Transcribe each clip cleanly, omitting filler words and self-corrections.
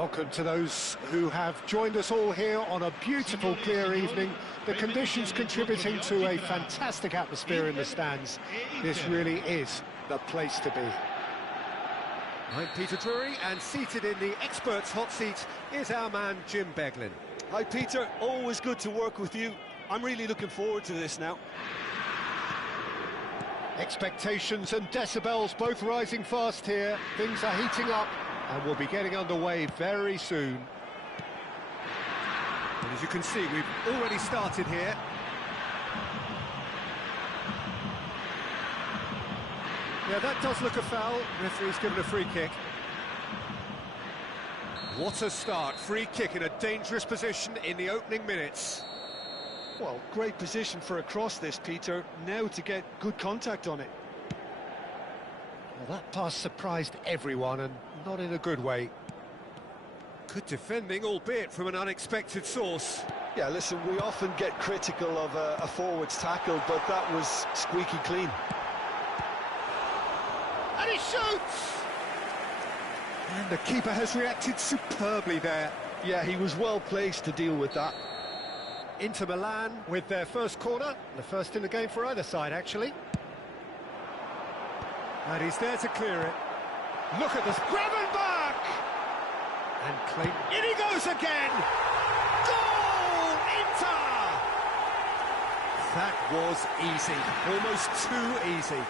Welcome to those who have joined us all here on a beautiful, clear evening. The conditions contributing to a fantastic atmosphere in the stands. This really is the place to be. I'm Peter Drury, and seated in the experts' hot seat is our man Jim Beglin. Hi Peter, always good to work with you. I'm really looking forward to this now. Expectations and decibels both rising fast here. Things are heating up and we'll be getting underway very soon. And as you can see, we've already started here. Yeah, that does look a foul. Referee's given a free kick. What a start. Free kick in a dangerous position in the opening minutes. Well, great position for a cross this, Peter. Now to get good contact on it. Well, that pass surprised everyone, and not in a good way. Good defending, albeit from an unexpected source. Yeah, listen, we often get critical of a forward's tackle, but that was squeaky clean. And he shoots! And the keeper has reacted superbly there. Yeah, he was well placed to deal with that. Inter Milan with their first corner, the first in the game for either side, actually. And he's there to clear it. Look at this. Gravenberch! And Clayton. In he goes again! Goal! Inter! That was easy. Almost too easy.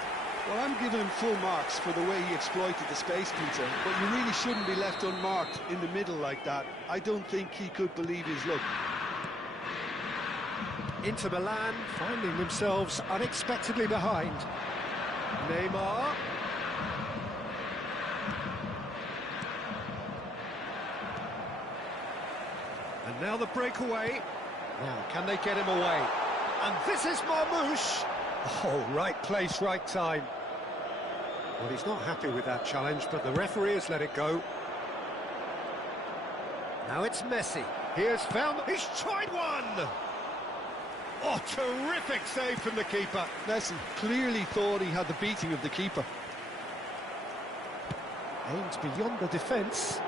Well, I'm giving him full marks for the way he exploited the space, Peter, but you really shouldn't be left unmarked in the middle like that. I don't think he could believe his luck. Inter Milan Finding themselves unexpectedly behind. Neymar. And now the breakaway. Now, can they get him away? And this is Marmouche. Oh, right place, right time. Well, he's not happy with that challenge, but the referee has let it go. Now it's Messi. Here's found... He's tried one! Oh, terrific save from the keeper. Messi clearly thought he had the beating of the keeper. Aimed beyond the defence.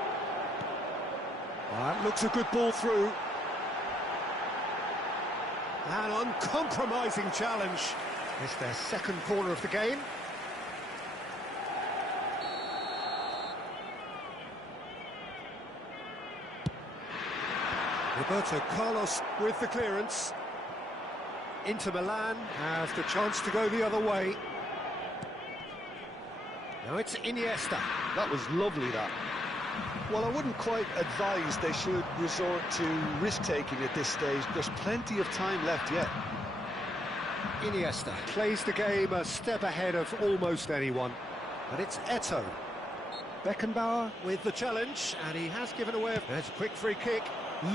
That looks a good ball through. An uncompromising challenge. It's their second corner of the game. Roberto Carlos with the clearance. Inter Milan Have the chance to go the other way. Now it's Iniesta. That was lovely, that. Well, I wouldn't quite advise they should resort to risk-taking at this stage. There's plenty of time left yet. Iniesta. Plays the game a step ahead of almost anyone. But it's Eto'o Beckenbauer. with the challenge, and he has given away. There's a quick free kick.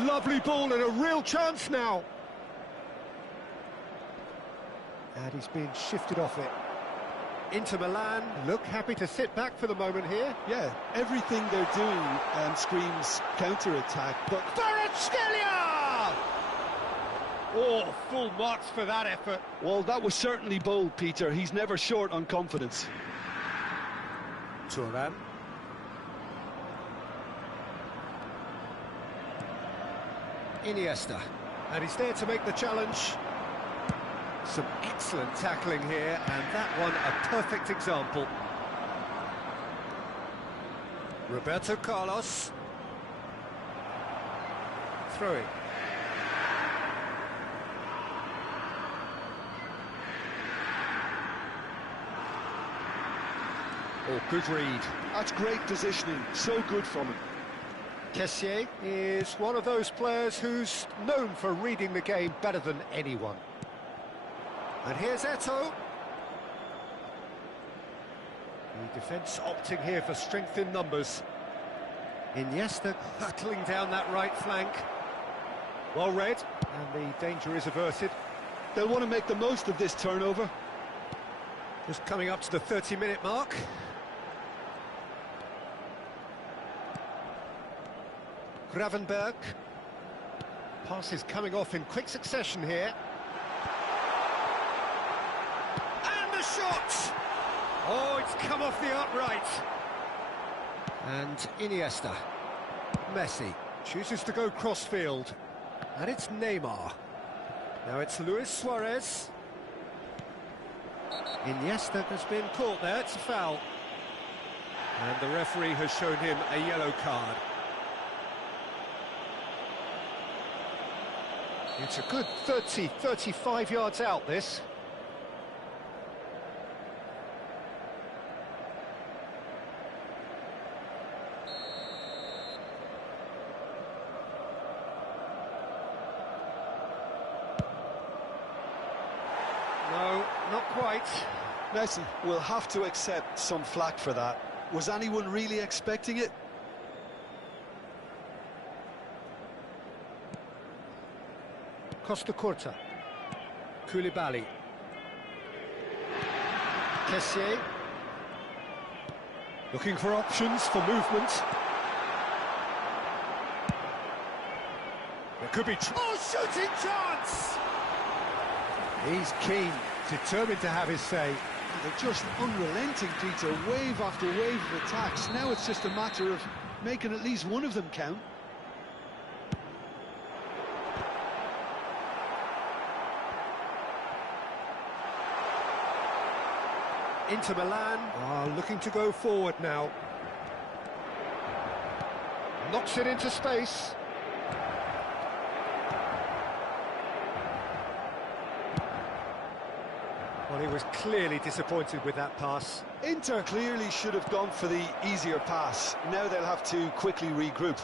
Lovely ball and a real chance now. And he's being shifted off it. Inter Milan Look happy to sit back for the moment here. Yeah, everything they're doing screams counter-attack, but... Kvaratskhelia! Oh, full marks for that effort. Well, that was certainly bold, Peter. He's never short on confidence. Thuram. Iniesta. And he's there to make the challenge. Some excellent tackling here, and that one a perfect example. Roberto Carlos. Throwing. Oh, good read. That's great positioning. So good from him. Kessié is one of those players who's known for reading the game better than anyone. And here's Eto'o. The defence opting here for strength in numbers. Iniesta hurtling down that right flank. Well read, and the danger is averted. They'll want to make the most of this turnover. Just coming up to the 30-minute mark. Gravenberch. Passes coming off in quick succession here. And the shot! Oh, it's come off the upright. And Iniesta. Messi. Chooses to go cross-field. And it's Neymar. Now it's Luis Suarez. Iniesta has been caught there, it's a foul. And the referee has shown him a yellow card. It's a good 30, 35 yards out, this. No, not quite. Messi will have to accept some flack for that. Was anyone really expecting it? Costa Curta. Koulibaly. Kessié. Looking for options for movement. There could be... Oh, shooting chance! He's keen, determined to have his say. They're just unrelenting, Peter. Wave after wave of attacks. Now it's just a matter of making at least one of them count. Inter Milan are looking to go forward now. Knocks it into space. Well, he was clearly disappointed with that pass. Inter clearly should have gone for the easier pass. Now they'll have to quickly regroup.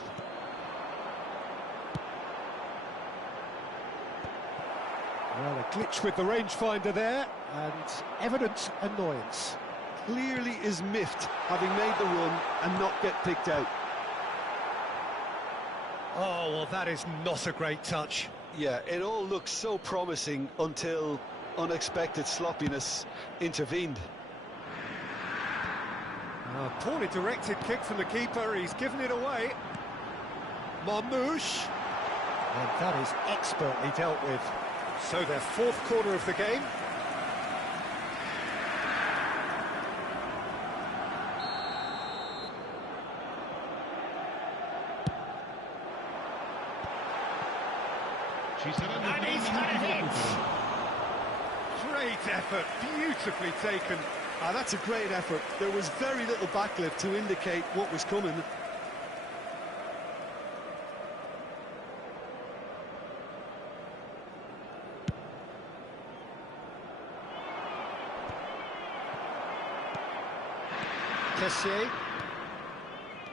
Well, a glitch with the rangefinder there, and evident annoyance. Clearly is miffed, having made the run and not get picked out. Oh, well, that is not a great touch. Yeah, it all looks so promising until unexpected sloppiness intervened. A poorly directed kick from the keeper, he's given it away. Marmouche. And that is expertly dealt with. So their fourth quarter of the game. And he's had a hit! Great effort, beautifully taken. That's a great effort. There was very little backlift to indicate what was coming. Tessier.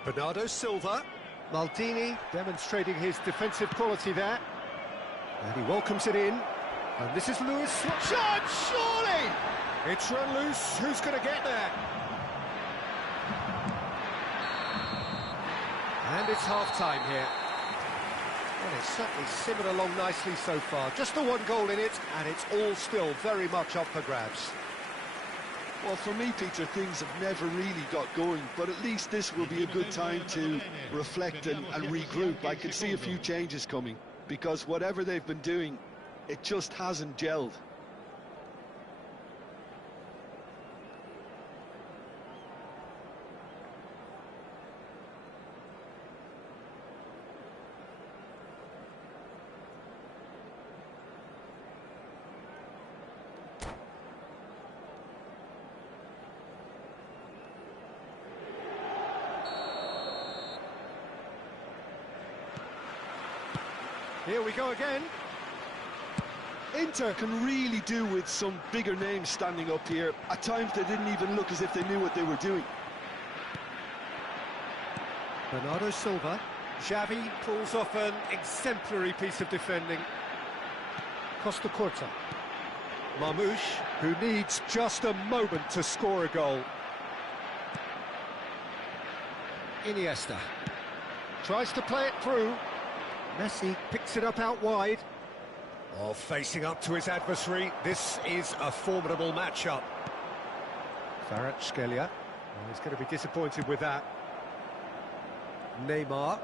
Bernardo Silva. Maldini demonstrating his defensive quality there. And he welcomes it in. And this is Lewis. Shot, surely! It's run loose. Who's going to get there? And it's half-time here. Well, it's certainly simmered along nicely so far. Just the one goal in it, and it's all still very much up for grabs. Well, for me, Peter, things have never really got going, but at least this will be a good time to reflect and regroup. I can see a few changes coming, because whatever they've been doing, it just hasn't gelled. Here we go again. Inter can really do with some bigger names standing up here. At times they didn't even look as if they knew what they were doing. Bernardo Silva. Xavi pulls off an exemplary piece of defending. Costa Curta. Marmouche, who needs just a moment to score a goal. Iniesta. Tries to play it through. Messi picks it up out wide. Oh, facing up to his adversary, this is a formidable matchup. Kvaratskhelia, oh, he's going to be disappointed with that. Neymar.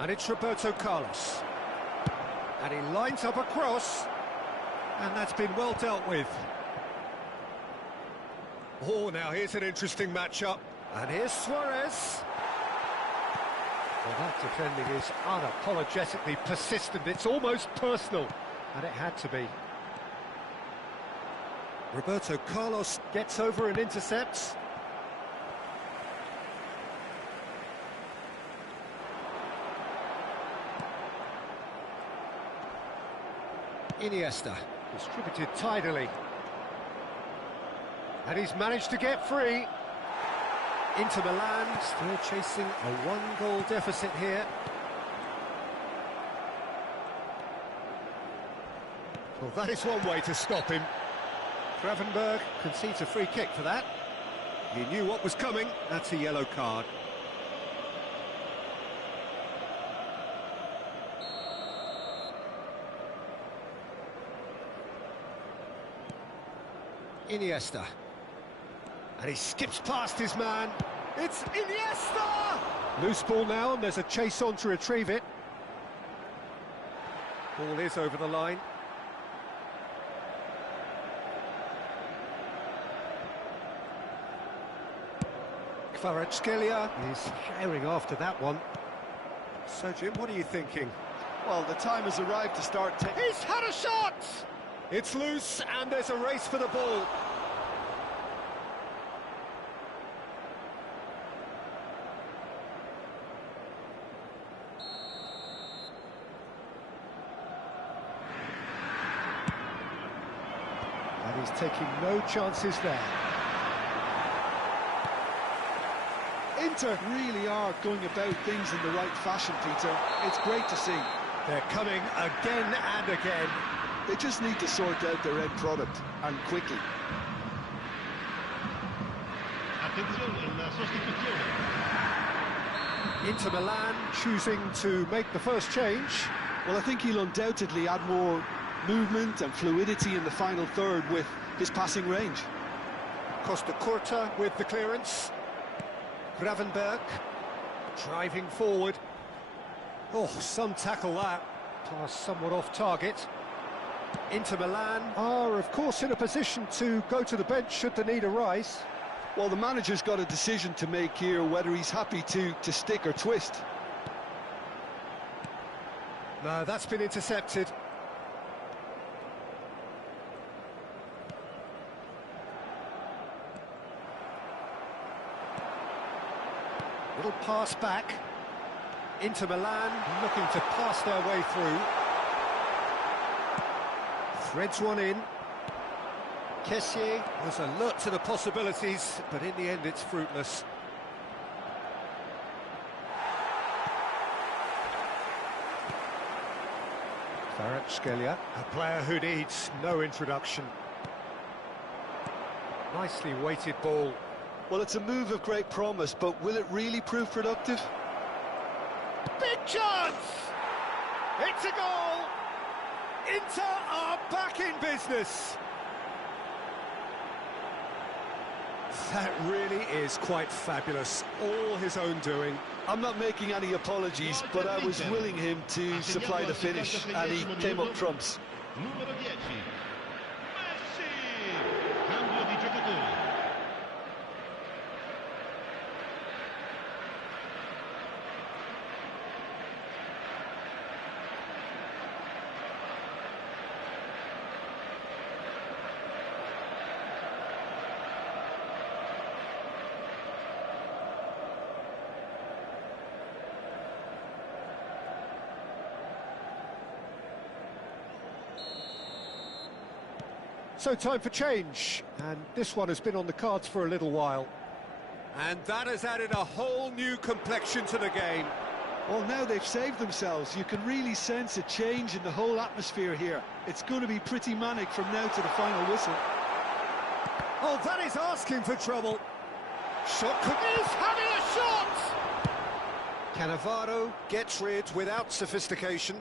And it's Roberto Carlos. And he lines up a cross. And that's been well dealt with. Oh, now here's an interesting matchup. And here's Suarez. Well, that defending is unapologetically persistent. It's almost personal, and it had to be. Roberto Carlos gets over and intercepts. Iniesta, distributed tidily. And he's managed to get free. Inter Milan still chasing a one-goal deficit here. Well, that is one way to stop him. Gravenberg concedes a free kick for that. He knew what was coming. That's a yellow card. Iniesta. And he skips past his man. It's Iniesta! Loose ball now, and there's a chase on to retrieve it. Ball is over the line. Kvaratskhelia is sharing after that one. So, Jim, what are you thinking? Well, the time has arrived to start... He's had a shot! It's loose, and there's a race for the ball. And he's taking no chances there. Inter really are going about things in the right fashion, Peter. It's great to see. They're coming again and again. They just need to sort out their end product, and quickly. Inter Milan choosing to make the first change. Well, I think he'll undoubtedly add more movement and fluidity in the final third with his passing range. Costa Curta with the clearance. Gravenberg driving forward. Oh, some tackle that. Pass somewhat off target. Inter Milan are, of course, in a position to go to the bench should the need arise. Well, the manager's got a decision to make here, whether he's happy to stick or twist. No, that's been intercepted. Little pass back. Inter Milan looking to pass their way through. Threads one in. Kessié was alert to the possibilities, but in the end it's fruitless. Kvaratskhelia, a player who needs no introduction. Nicely weighted ball. Well, it's a move of great promise, but will it really prove productive? Big chance! It's a goal! Inter are back in business. That really is quite fabulous. All his own doing. I'm not making any apologies, but I was willing him to supply the finish, and he came up trumps. Numero 10. Messi! Cambio di giocatori. So time for change, and this one has been on the cards for a little while. And that has added a whole new complexion to the game. Well, now they've saved themselves. You can really sense a change in the whole atmosphere here. It's going to be pretty manic from now to the final whistle. Oh, that is asking for trouble. Shot could... He's having a shot! Cannavaro gets rid without sophistication.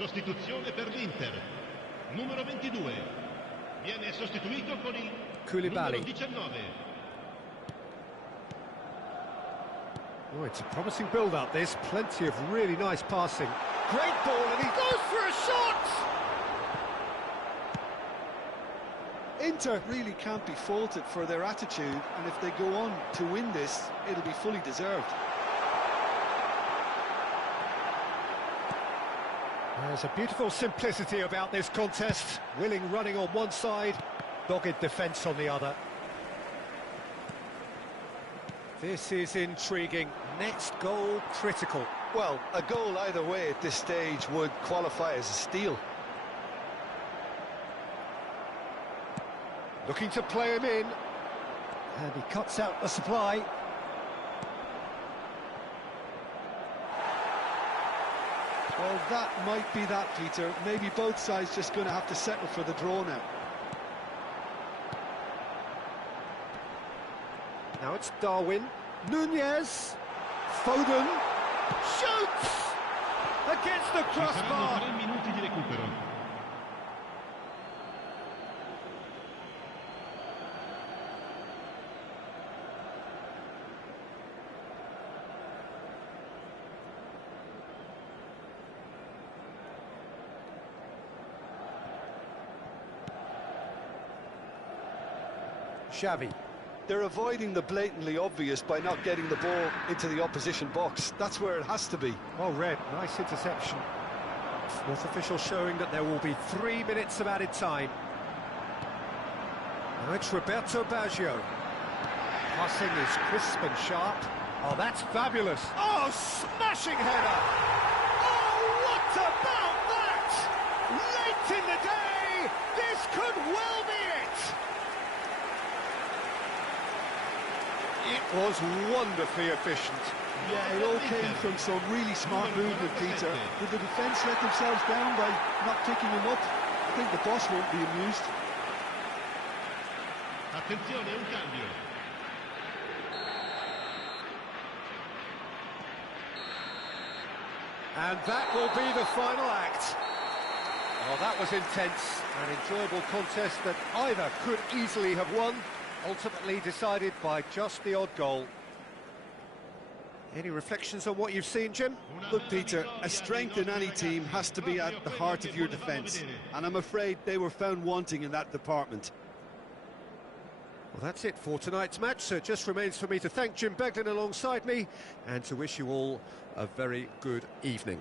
sostituzione per l'Inter. Numero 22. Viene sostituito con il Koulibaly. numero 19. Oh, it's a promising build-up, this. Plenty of really nice passing. Great ball, and he goes for a shot! Inter really can't be faulted for their attitude, and if they go on to win this, it'll be fully deserved. There's a beautiful simplicity about this contest. Willing running on one side, dogged defence on the other. This is intriguing. Next goal critical. Well, a goal either way at this stage would qualify as a steal. Looking to play him in. And he cuts out the supply. Well, that might be that, Peter. Maybe both sides just going to have to settle for the draw now. Now it's Darwin. Nunez. Foden. Shoots! Against the Saranno crossbar. 3 minuti di recupero. Xavi. They're avoiding the blatantly obvious by not getting the ball into the opposition box. That's where it has to be. Well read, nice interception. Fourth official showing that there will be 3 minutes of added time. Now it's Roberto Baggio. Passing is crisp and sharp. Oh, that's fabulous. Oh, smashing header! Oh, what about that? Late in the day, this could well be it! It was wonderfully efficient. Yeah, it all came from some really smart movement, Peter. Did the defence let themselves down by not picking him up? I think the boss won't be amused. Attenzione, un cambio. And that will be the final act. Oh, that was intense. An enjoyable contest that either could easily have won, ultimately decided by just the odd goal. Any reflections on what you've seen, Jim? Look, Peter, a strength in any team has to be at the heart of your defence, and I'm afraid they were found wanting in that department. Well, that's it for tonight's match, so it just remains for me to thank Jim Beglin alongside me and to wish you all a very good evening.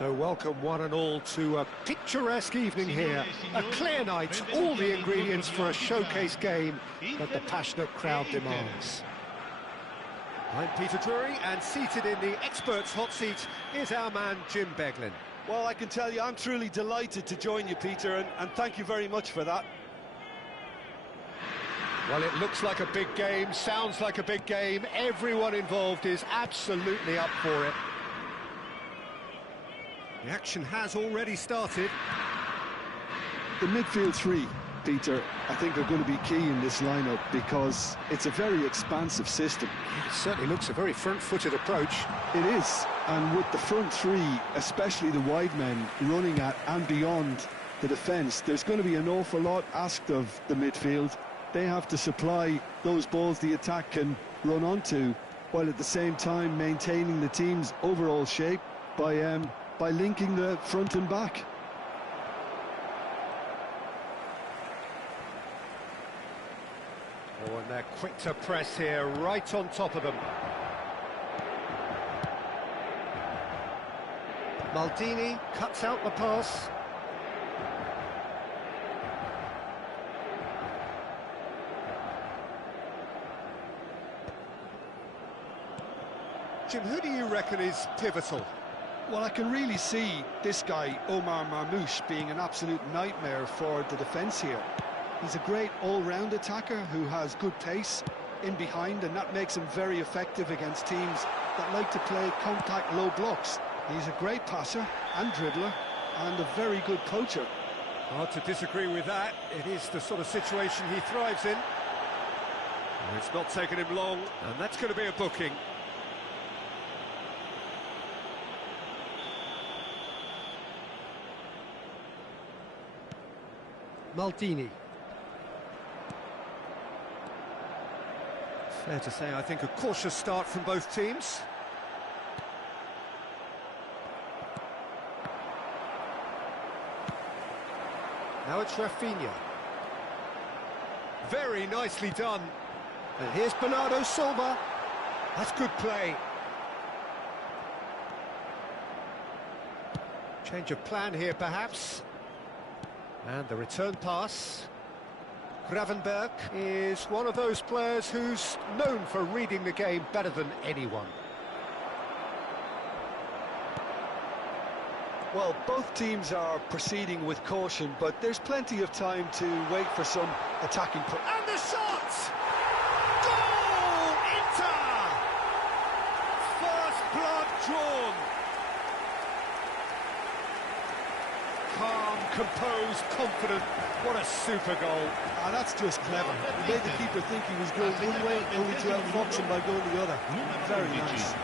So welcome one and all to a picturesque evening here. A clear night, all the ingredients for a showcase game that the passionate crowd demands. I'm Peter Drury, and seated in the experts' hot seat is our man Jim Beglin. Well, I can tell you, I'm truly delighted to join you, Peter, and thank you very much for that. Well, it looks like a big game, sounds like a big game. Everyone involved is absolutely up for it. The action has already started. The midfield three, Peter, I think are going to be key in this lineup because it's a very expansive system. It certainly looks a very front-footed approach. It is, and with the front three, especially the wide men, running at and beyond the defence, there's going to be an awful lot asked of the midfield. They have to supply those balls the attack can run onto, while at the same time maintaining the team's overall shape by linking the front and back. Oh, and they're quick to press here, right on top of them. Maldini cuts out the pass. Jim, who do you reckon is pivotal? Well, I can really see this guy, Omar Marmoush, being an absolute nightmare for the defence here. He's a great all-round attacker who has good pace in behind, and that makes him very effective against teams that like to play compact low blocks. He's a great passer and dribbler and a very good poacher. Hard to disagree with that. It is the sort of situation he thrives in. Well, it's not taken him long, and that's going to be a booking. Maldini. Fair to say, I think, a cautious start from both teams. Now it's Rafinha. Very nicely done. And here's Bernardo Silva. That's good play. Change of plan here, perhaps. And the return pass. Gravenberg is one of those players who's known for reading the game better than anyone. Well, both teams are proceeding with caution, but there's plenty of time to wait for some attacking play. And the shot! Goal! Inter! First blood drawn. Calm, composed, confident. What a super goal. Ah, that's just clever. He made the keeper think he was going one way, only to outfox him by going the other. Very nice.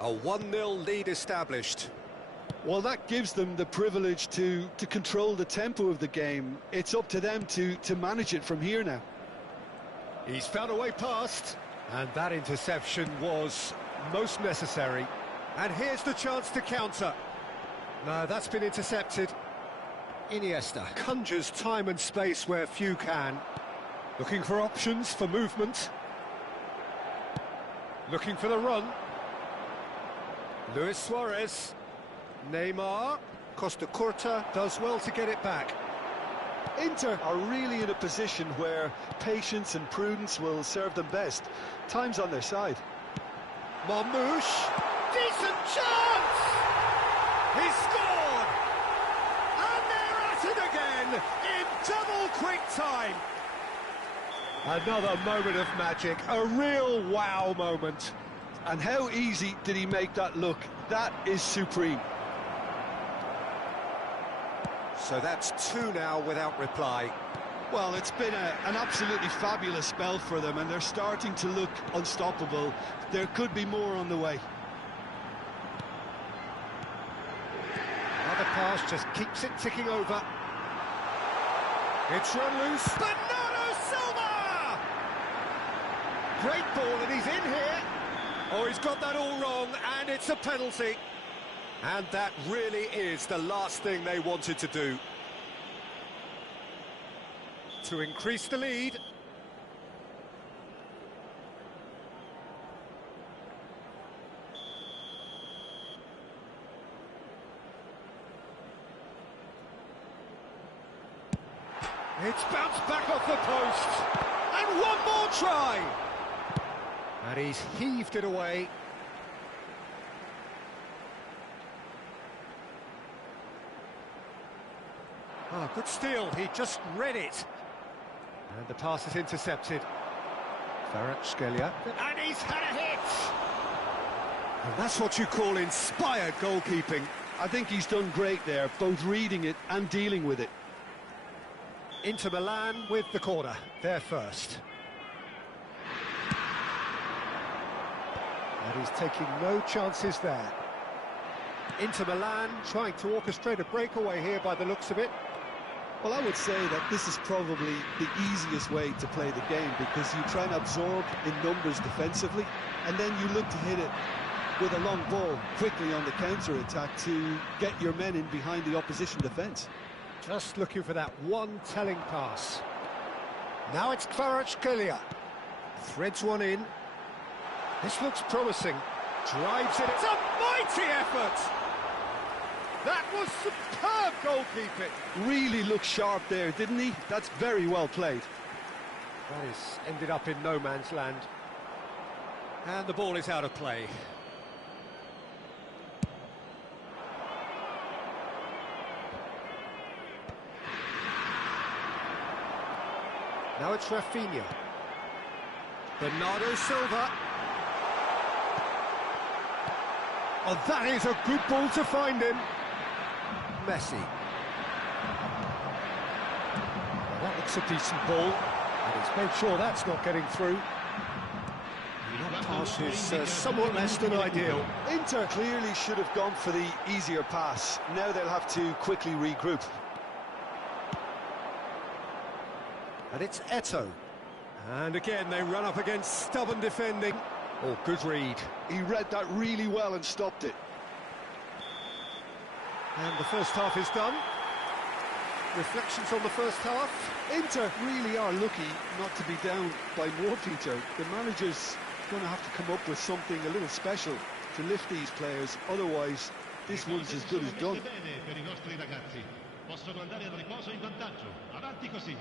A 1-0 lead established. Well, that gives them the privilege to control the tempo of the game. It's up to them to manage it from here now. He's found a way past. And that interception was most necessary. And here's the chance to counter. No, that's been intercepted. Iniesta. Conjures time and space where few can. Looking for options for movement. Looking for the run. Luis Suarez. Neymar. Costa Curta does well to get it back. Inter are really in a position where patience and prudence will serve them best. Time's on their side. Marmouche. Decent chance! He scored! And they're at it again in double quick time. Another moment of magic, a real wow moment. And how easy did he make that look? That is supreme. So that's 2 now without reply. Well, it's been an absolutely fabulous spell for them, and they're starting to look unstoppable. There could be more on the way. Another pass just keeps it ticking over. It's run loose. Bernardo Silva! Great ball, and he's in here. Oh, he's got that all wrong, and it's a penalty. And that really is the last thing they wanted to do. To increase the lead. It's bounced back off the post. And one more try! And he's heaved it away. Oh, good steal, he just read it. And the pass is intercepted. Kvaratskhelia. And he's had a hit! And that's what you call inspired goalkeeping. I think he's done great there, both reading it and dealing with it. Inter Milan with the corner, they're first. And he's taking no chances there. Inter Milan trying to orchestrate a breakaway here by the looks of it. Well, I would say that this is probably the easiest way to play the game, because you try and absorb in numbers defensively, and then you look to hit it with a long ball quickly on the counter-attack to get your men in behind the opposition defence. Just looking for that one telling pass. Now it's Kvaratskhelia. Threads one in. This looks promising. Drives it. It's a mighty effort! That was superb goalkeeping. Really looked sharp there, didn't he? That's very well played. That is ended up in no man's land. And the ball is out of play. Now it's Rafinha. Bernardo Silva. Oh, that is a good ball to find him. Messi. Well, that looks a decent ball. And he's made sure that's not getting through. That pass is somewhat less than ideal. Inter clearly should have gone for the easier pass. Now they'll have to quickly regroup. And it's Eto'o. And again, they run up against stubborn defending. Oh, good read. He read that really well and stopped it. And the first half is done. Reflections on the first half. Inter really are lucky not to be down by more, Peter. The manager's going to have to come up with something a little special to lift these players. Otherwise, this one's as good as done. Possono andare al riposo in vantaggio. Avanti così.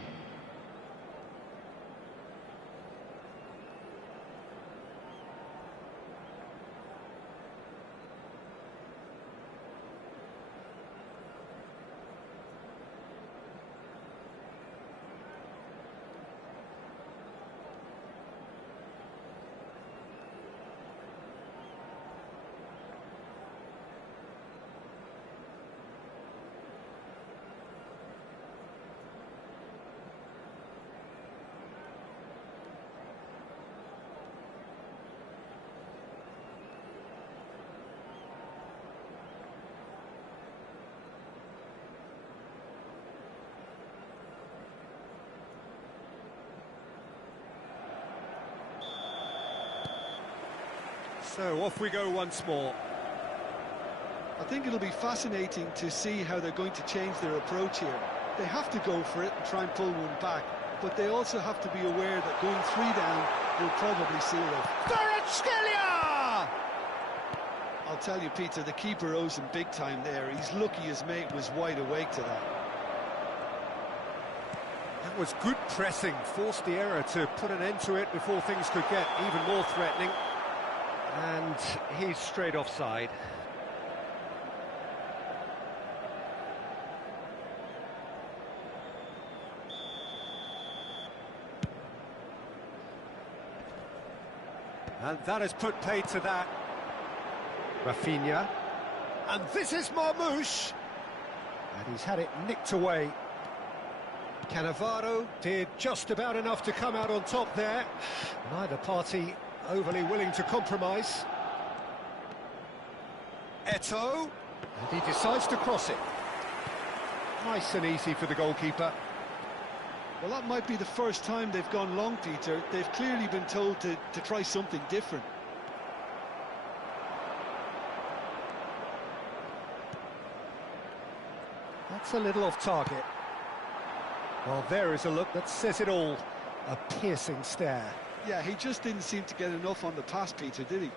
So off we go once more. I think it'll be fascinating to see how they're going to change their approach here. They have to go for it and try and pull one back, but they also have to be aware that going 3 down will probably seal it. Kvaratskhelia! I'll tell you, Peter, the keeper owes him big time there. He's lucky his mate was wide awake to that. That was good pressing, forced the error to put an end to it before things could get even more threatening. And he's straight offside. And that has put paid to that. Rafinha. And this is Marmoush. And he's had it nicked away. Cannavaro did just about enough to come out on top there. Neither party overly willing to compromise. Eto'o. And he decides to cross it. Nice and easy for the goalkeeper. Well, that might be the first time they've gone long, Peter. They've clearly been told to try something different. That's a little off target. Well, there is a look that says it all. A piercing stare. Yeah, he just didn't seem to get enough on the pass, Peter, did he?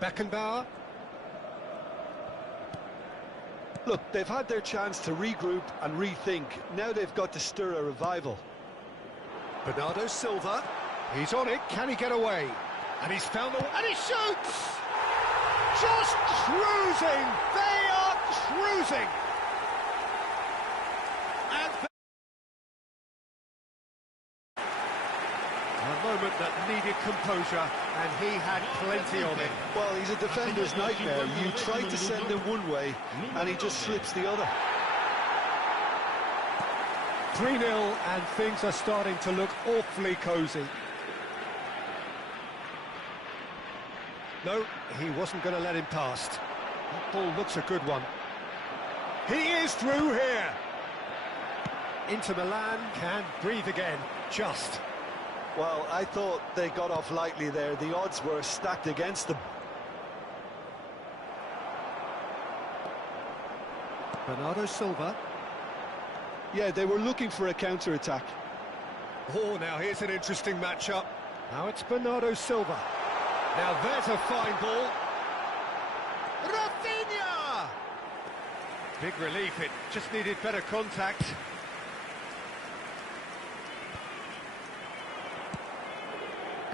Beckenbauer. Look, they've had their chance to regroup and rethink. Now they've got to stir a revival. Bernardo Silva. He's on it. Can he get away? And he's found the... And he shoots! Just cruising! They are cruising! And a moment that needed composure, and he had plenty of it. Well, he's a defender's nightmare. You try to send him one way, and he just slips the other. 3-0, and things are starting to look awfully cosy. No, he wasn't going to let him past. That ball looks a good one. He is through here. Inter Milan can breathe again, just. Well, I thought they got off lightly there. The odds were stacked against them. Bernardo Silva. Yeah, they were looking for a counter-attack. Oh, now here's an interesting matchup. Now it's Bernardo Silva. Now there's a fine ball. Rafinha! Big relief, it just needed better contact.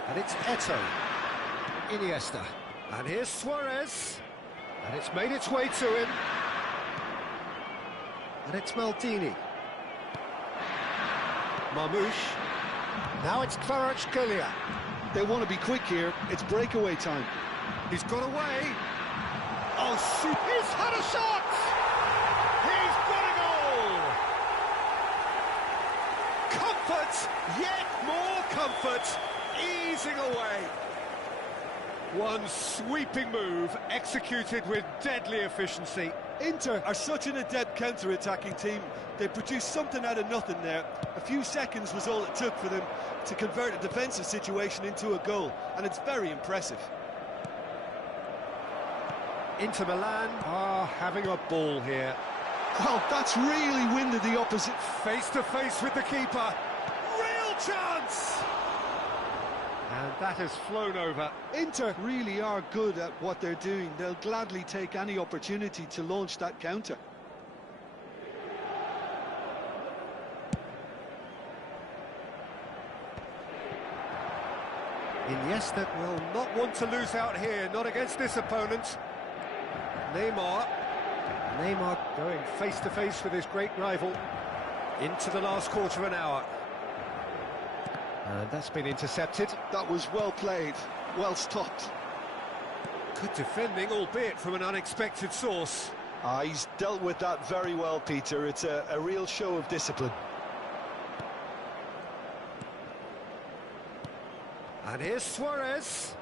And it's Eto'o. Iniesta. And here's Suarez. And it's made its way to him. And it's Maldini. Marmoush. Now it's Kvaratskhelia. They want to be quick here. It's breakaway time. He's got away. Oh, shoot. He's had a shot! He's got a goal! Comfort, yet more comfort, easing away. One sweeping move, executed with deadly efficiency. Inter are such an adept counter-attacking team. They produced something out of nothing there. A few seconds was all it took for them to convert a defensive situation into a goal, and it's very impressive. Inter Milan are having a ball here. Well, that's really winded the opposite. Face to face with the keeper. Real chance! And that has flown over. Inter really are good at what they're doing. They'll gladly take any opportunity to launch that counter. Iniesta will not want to lose out here, not against this opponent. Neymar going face to face with his great rival into the last quarter of an hour. And that's been intercepted. That was well played, well stopped. Good defending, albeit from an unexpected source. He's dealt with that very well, Peter. It's a real show of discipline. And here's Suarez.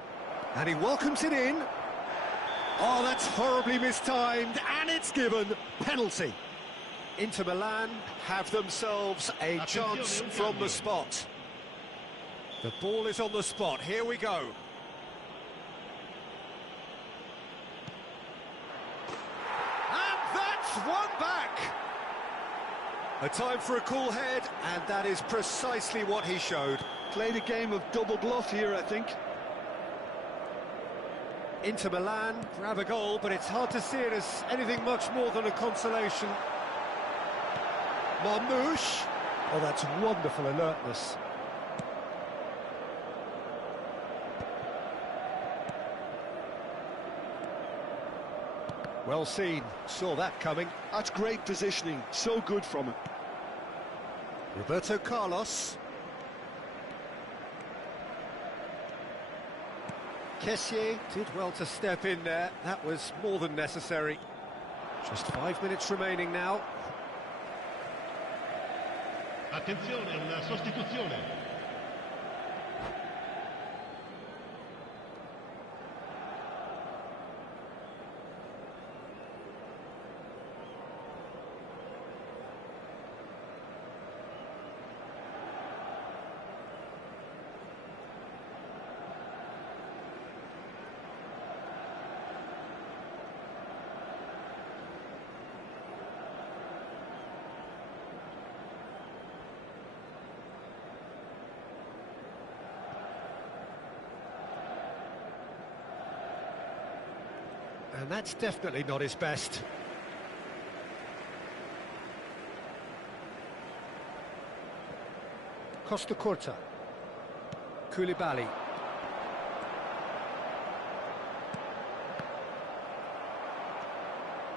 And he welcomes it in. Oh, that's horribly mistimed, and it's given. Penalty. Inter Milan have themselves a chance from the spot. The ball is on the spot, here we go. And that's one back! A time for a cool head, and that is precisely what he showed. Played a game of double bluff here, I think. Inter Milan grab a goal, but it's hard to see it as anything much more than a consolation. Marmouche. Oh, that's wonderful alertness. Well seen, saw that coming. That's great positioning, so good from him. Roberto Carlos. Kessié did well to step in there, that was more than necessary. Just 5 minutes remaining now. Attenzione, una sostituzione. And that's definitely not his best. Costa Curta. Koulibaly.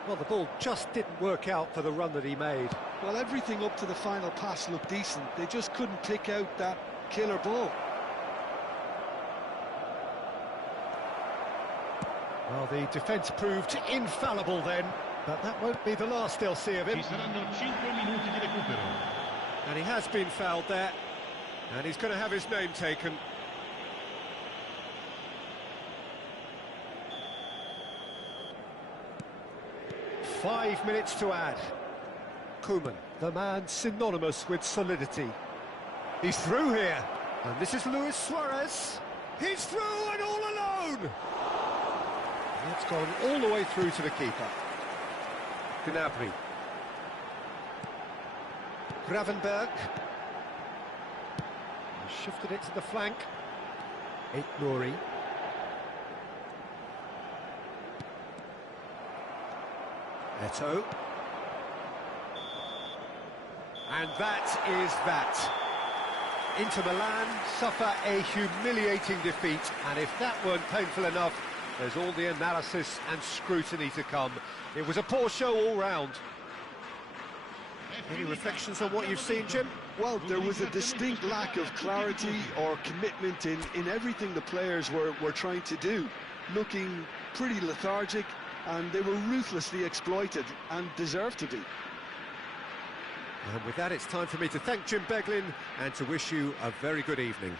Well, the ball just didn't work out for the run that he made. Well, everything up to the final pass looked decent. They just couldn't pick out that killer ball. Well, the defence proved infallible then, but that won't be the last they'll see of him. Ci saranno 5 minuti di recupero. And he has been fouled there, and he's going to have his name taken. Five minutes to add. Koeman, the man synonymous with solidity. He's through here, and this is Luis Suarez. He's through and all alone! It's gone all the way through to the keeper. Gnabry. Gravenberg. He shifted it to the flank. Nouri. Eto'o. And that is that. Inter Milan suffer a humiliating defeat, and if that weren't painful enough, there's all the analysis and scrutiny to come. It was a poor show all round. Any reflections on what you've seen, Jim? Well, there was a distinct lack of clarity or commitment in everything the players were trying to do. Looking pretty lethargic, and they were ruthlessly exploited, and deserved to be. And with that, it's time for me to thank Jim Beglin and to wish you a very good evening.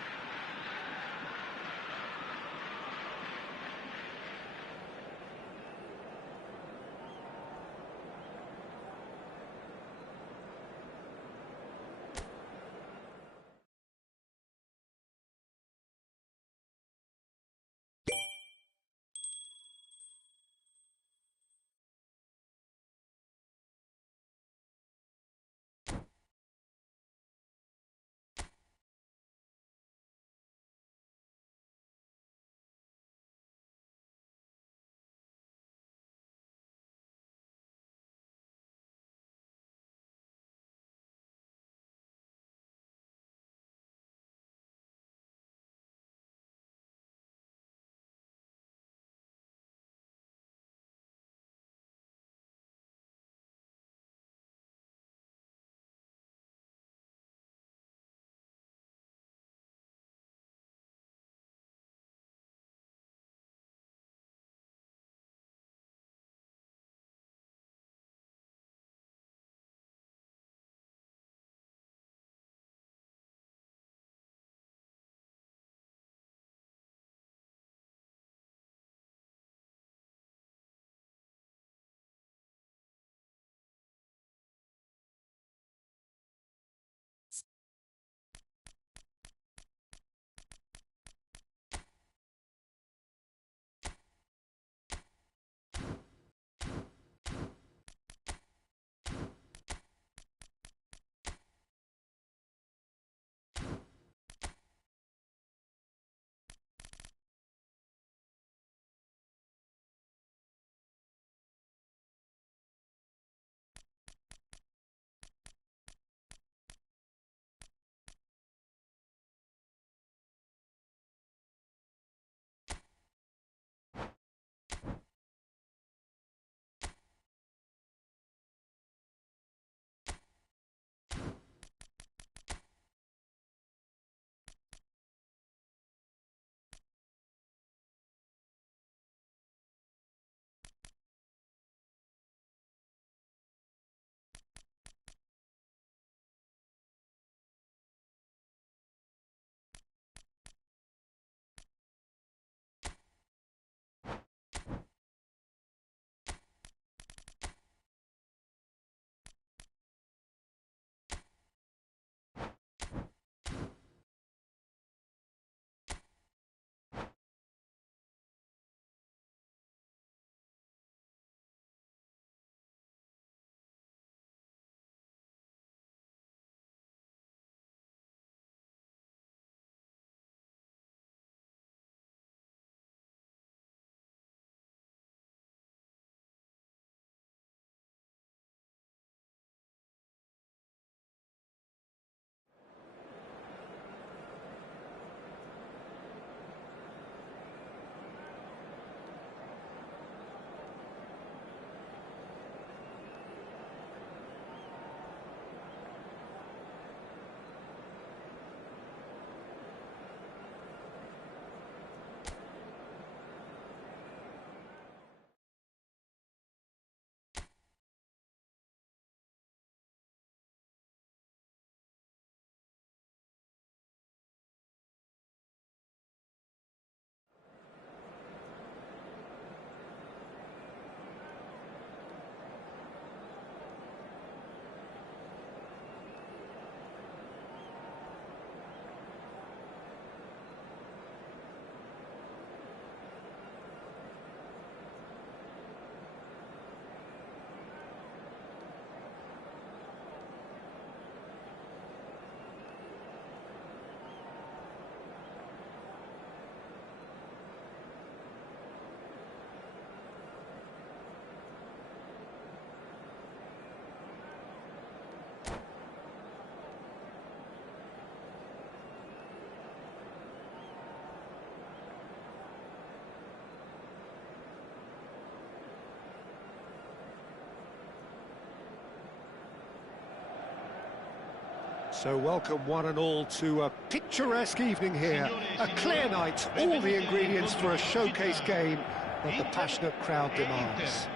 So welcome one and all to a picturesque evening here. A clear night, all the ingredients for a showcase game that the passionate crowd demands.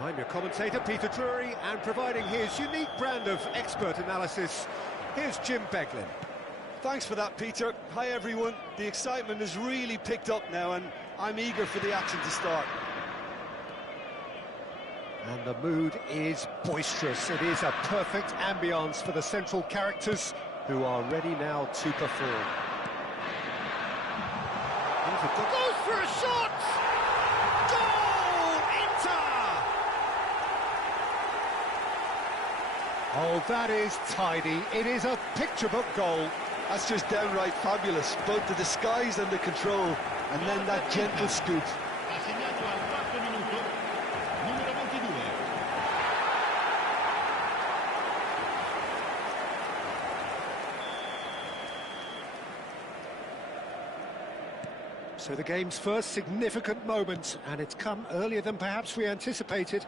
I'm your commentator, Peter Drury, and providing his unique brand of expert analysis, here's Jim Beglin. Thanks for that, Peter. Hi, everyone. The excitement has really picked up now, and I'm eager for the action to start. And the mood is boisterous. It is a perfect ambience for the central characters who are ready now to perform. Goes for a shot! Goal! Inter! Oh, that is tidy. It is a picture-book goal. That's just downright fabulous. Both the disguise and the control, and then that gentle scoop. Ha segnato al quarto minuto, numero 22. So the game's first significant moment, and it's come earlier than perhaps we anticipated.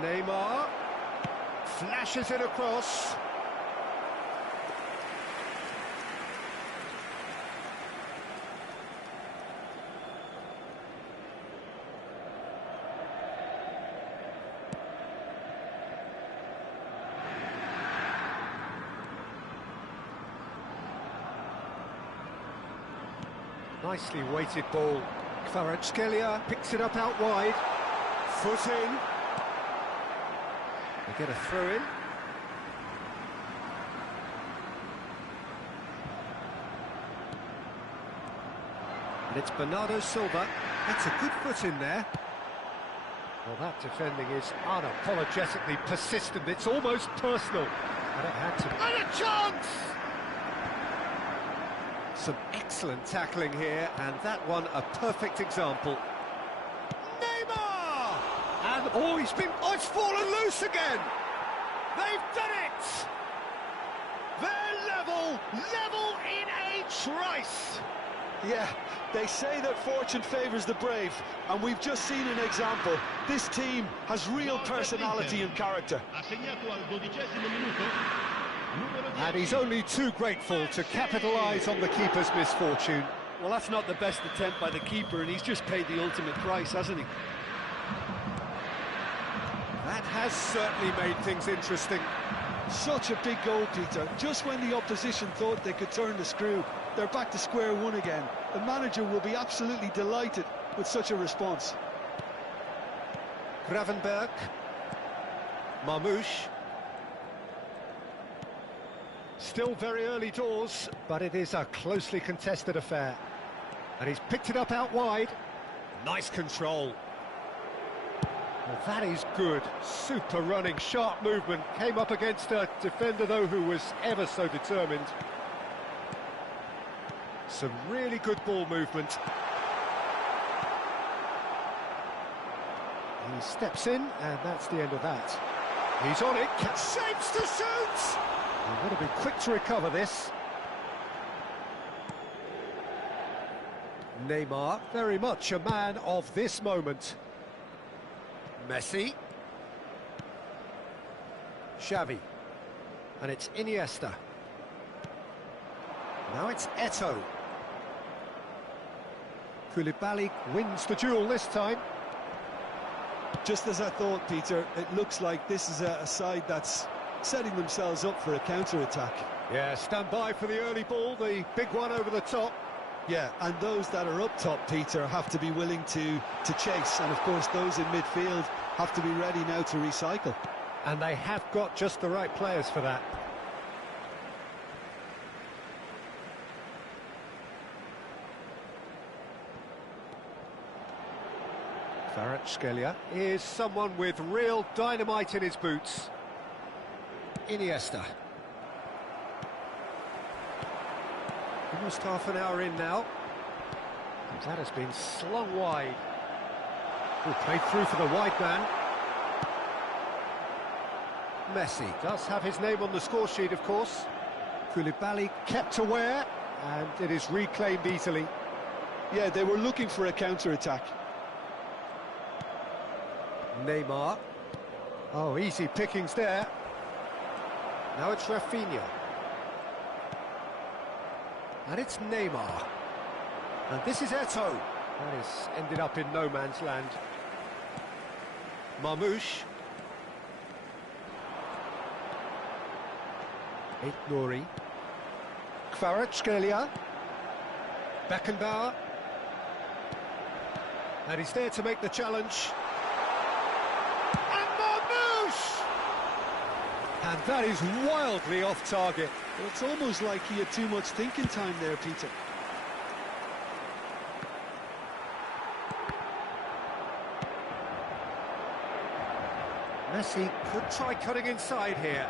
Neymar flashes it across. Nicely weighted ball. Kvaratskhelia picks it up out wide. Foot in. They get a throw in. And it's Bernardo Silva. That's a good foot in there. Well, that defending is unapologetically persistent. It's almost personal. And it had to. And a chance! Some excellent tackling here, and that one a perfect example. Neymar! And it's fallen loose again! They've done it! They're level in a trice! Yeah, they say that fortune favours the brave, and we've just seen an example. This team has real personality and character. Ha segnato al 12° minuto. And he's only too grateful to capitalise on the keeper's misfortune. Well, that's not the best attempt by the keeper, and he's just paid the ultimate price, hasn't he? That has certainly made things interesting. Such a big goal, Peter. Just when the opposition thought they could turn the screw, they're back to square one again. The manager will be absolutely delighted with such a response. Gravenberg. Marmouche. Still very early doors, but it is a closely contested affair. And he's picked it up out wide. Nice control. Well, that is good. Super running, sharp movement. Came up against a defender, though, who was ever so determined. Some really good ball movement. He steps in, and that's the end of that. He's on it. Shapes to shoot! He's got to be quick to recover this. Neymar, very much a man of this moment. Messi. Xavi. And it's Iniesta. Now it's Eto'o. Koulibaly wins the duel this time. Just as I thought, Peter, it looks like this is a side that's setting themselves up for a counter-attack. Yeah, stand by for the early ball, the big one over the top. Yeah, and those that are up top, Peter, have to be willing to chase. And, of course, those in midfield have to be ready now to recycle. And they have got just the right players for that. Kvaratskhelia is someone with real dynamite in his boots. Iniesta. Almost half an hour in now. And that has been slung wide. Oh, played through for the wide man. Messi does have his name on the score sheet, of course. Koulibaly kept aware, and it is reclaimed easily. Yeah, they were looking for a counter-attack. Neymar. Oh, easy pickings there. Now it's Rafinha. And it's Neymar. And this is Eto'o. That has ended up in no man's land. Marmoush. Nouri. Kvaratskhelia. Beckenbauer. And he's there to make the challenge. And Marmoush! And that is wildly off target. Well, it's almost like he had too much thinking time there, Peter. Messi could try cutting inside here.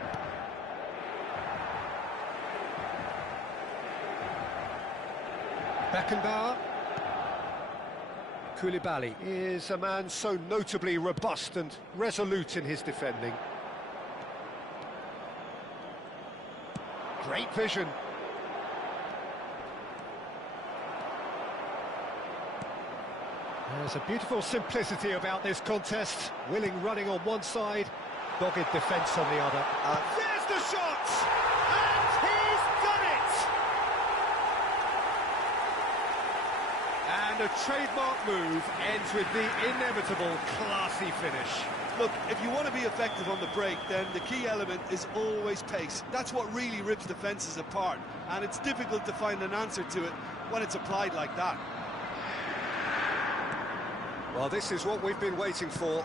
Beckenbauer. Koulibaly is a man so notably robust and resolute in his defending. Great vision. There's a beautiful simplicity about this contest. Willing running on one side, dogged defence on the other. There's the shot! And he's done it! And a trademark move ends with the inevitable classy finish. Look, if you want to be effective on the break, then the key element is always pace. That's what really rips defences apart, and it's difficult to find an answer to it when it's applied like that. Well, this is what we've been waiting for.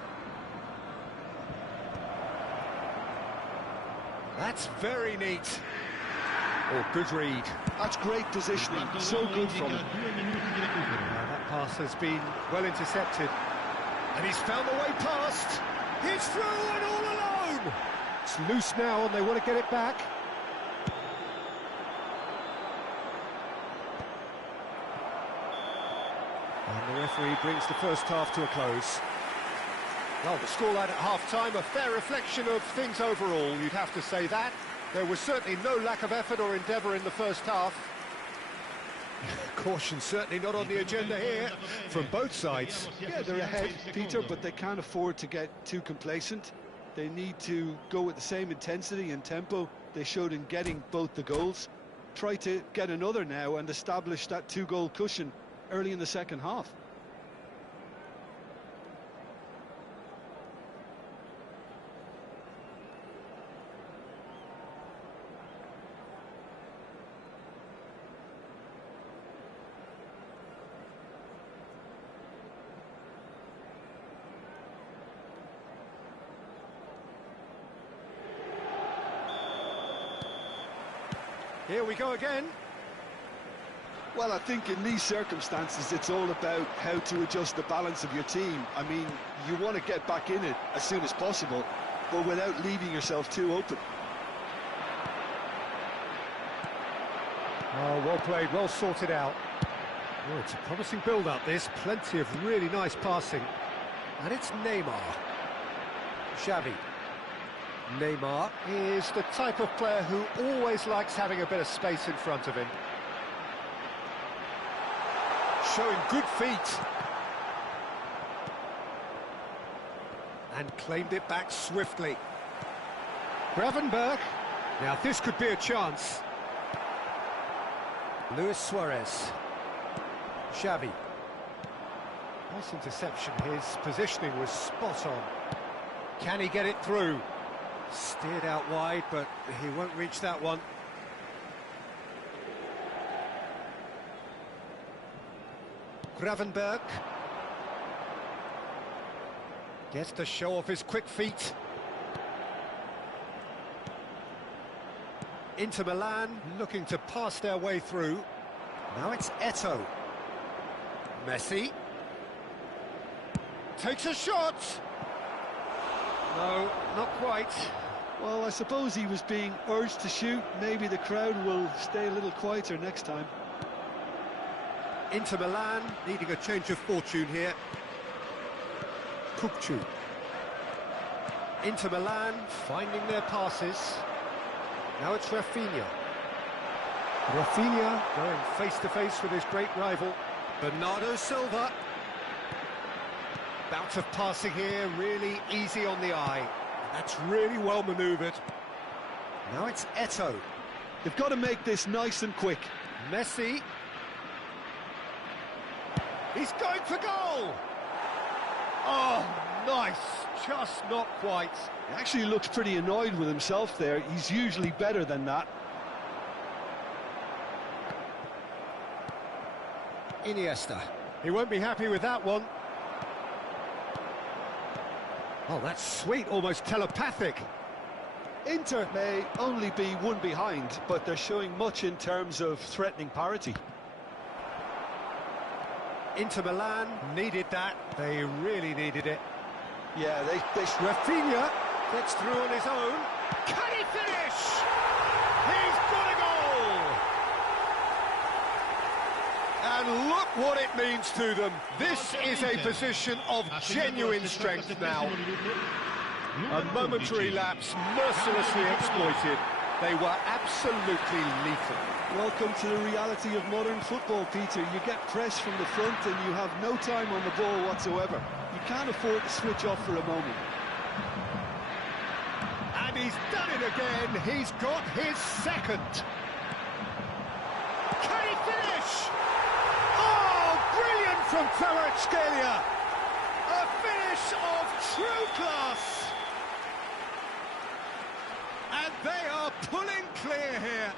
That's very neat. Oh, good read. That's great positioning, so good from him. That pass has been well intercepted. And he's found the way past. He's through and all alone. It's loose now and they want to get it back. And the referee brings the first half to a close. Well, the scoreline at half-time, a fair reflection of things overall, you'd have to say that. There was certainly no lack of effort or endeavour in the first half. Caution certainly not on the agenda here, from both sides. Yeah, they're ahead, Peter, but they can't afford to get too complacent. They need to go with the same intensity and tempo they showed in getting both the goals. Try to get another now and establish that two-goal cushion early in the second half. Here we go again. Well, I think in these circumstances, it's all about how to adjust the balance of your team. I mean, you want to get back in it as soon as possible, but without leaving yourself too open. Oh, well played, well sorted out. Oh, it's a promising build-up, this. Plenty of really nice passing. And it's Neymar. Xavi. Neymar is the type of player who always likes having a bit of space in front of him. Showing good feet. And claimed it back swiftly. Gravenberch. Now this could be a chance. Luis Suarez. Xavi. Nice interception. His positioning was spot on. Can he get it through? Steered out wide, but he won't reach that one. Gravenberch gets to show off his quick feet. Inter Milan looking to pass their way through. Now it's Eto'o. Messi takes a shot. No, not quite. Well, I suppose he was being urged to shoot. Maybe the crowd will stay a little quieter next time. Inter Milan needing a change of fortune here. Kukçu. Inter Milan finding their passes. Now it's Rafinha. Rafinha going face-to-face with his great rival, Bernardo Silva. Bout of passing here, really easy on the eye. That's really well manoeuvred. Now it's Eto'o. They've got to make this nice and quick. Messi. He's going for goal! Oh, nice. Just not quite. He actually looks pretty annoyed with himself there. He's usually better than that. Iniesta. He won't be happy with that one. Oh, that's sweet, almost telepathic. Inter may only be one behind, but they're showing much in terms of threatening parity. Inter Milan needed that. They really needed it. Yeah, they Rafinha gets through on his own. Can he finish? He's got a goal! And look what it means to them. This is a position of genuine strength now. A momentary lapse mercilessly exploited. They were absolutely lethal. Welcome to the reality of modern football, Peter. You get press from the front and you have no time on the ball whatsoever. You can't afford to switch off for a moment. And he's done it again. He's got his second. Can he finish? Oh, brilliant from Kvaratskhelia. A finish of true class. And they are pulling clear here.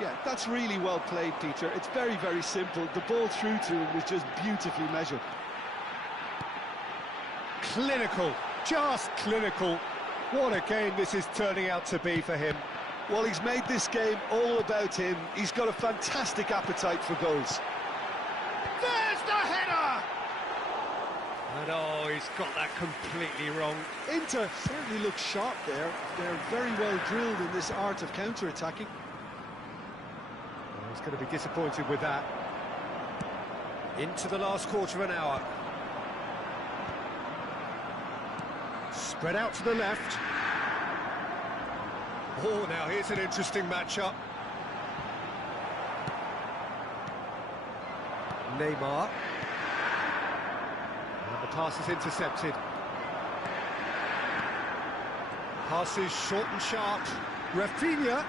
Yeah, that's really well played, Peter. It's very, very simple. The ball through to him was just beautifully measured. Clinical, just clinical. What a game this is turning out to be for him. Well, he's made this game all about him. He's got a fantastic appetite for goals. There's the header! And oh, he's got that completely wrong. Inter certainly look sharp there. They're very well drilled in this art of counter-attacking. He's going to be disappointed with that. Into the last quarter of an hour. Spread out to the left. Oh, now here's an interesting matchup. Neymar. And the pass is intercepted. Pass is short and sharp. Rafinha.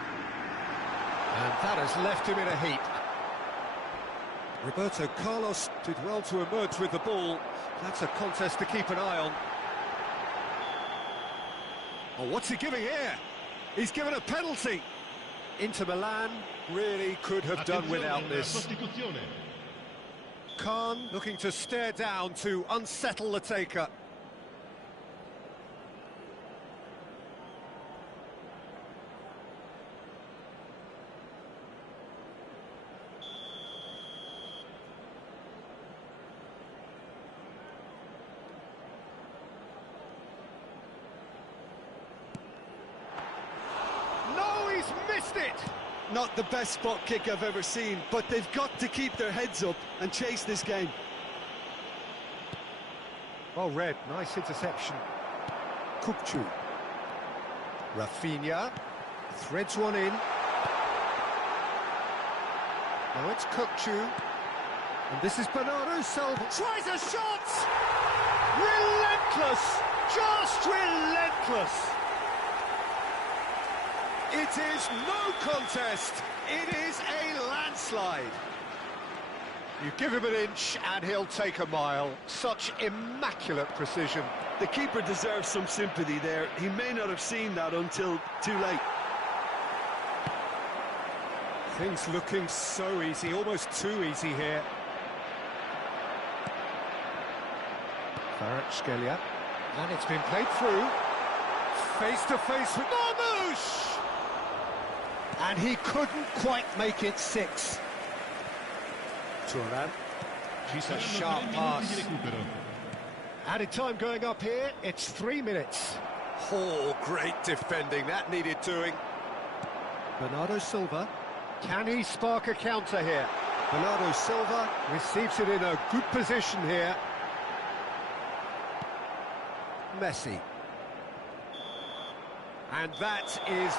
And that has left him in a heap. Roberto Carlos did well to emerge with the ball. That's a contest to keep an eye on. Oh, what's he giving here? He's given a penalty. Inter Milan really could have done without this. Khan looking to stare down to unsettle the taker. Missed it! Not the best spot kick I've ever seen, but they've got to keep their heads up and chase this game. Well read, nice interception. Kukçu. Rafinha threads one in. Now it's Kukçu. And this is Bernardo Silva. Tries a shot! Relentless! Just relentless! It is no contest. It is a landslide. You give him an inch and he'll take a mile. Such immaculate precision. The keeper deserves some sympathy there. He may not have seen that until too late. Things looking so easy, almost too easy here. Kvaratskhelia. And it's been played through. Face to face with Marmoush! And he couldn't quite make it 6. Turan. She's a sharp pass. Added time going up here, it's 3 minutes. Oh, great defending, that needed doing. Bernardo Silva. Can he spark a counter here? Bernardo Silva receives it in a good position here. Messi. And that is...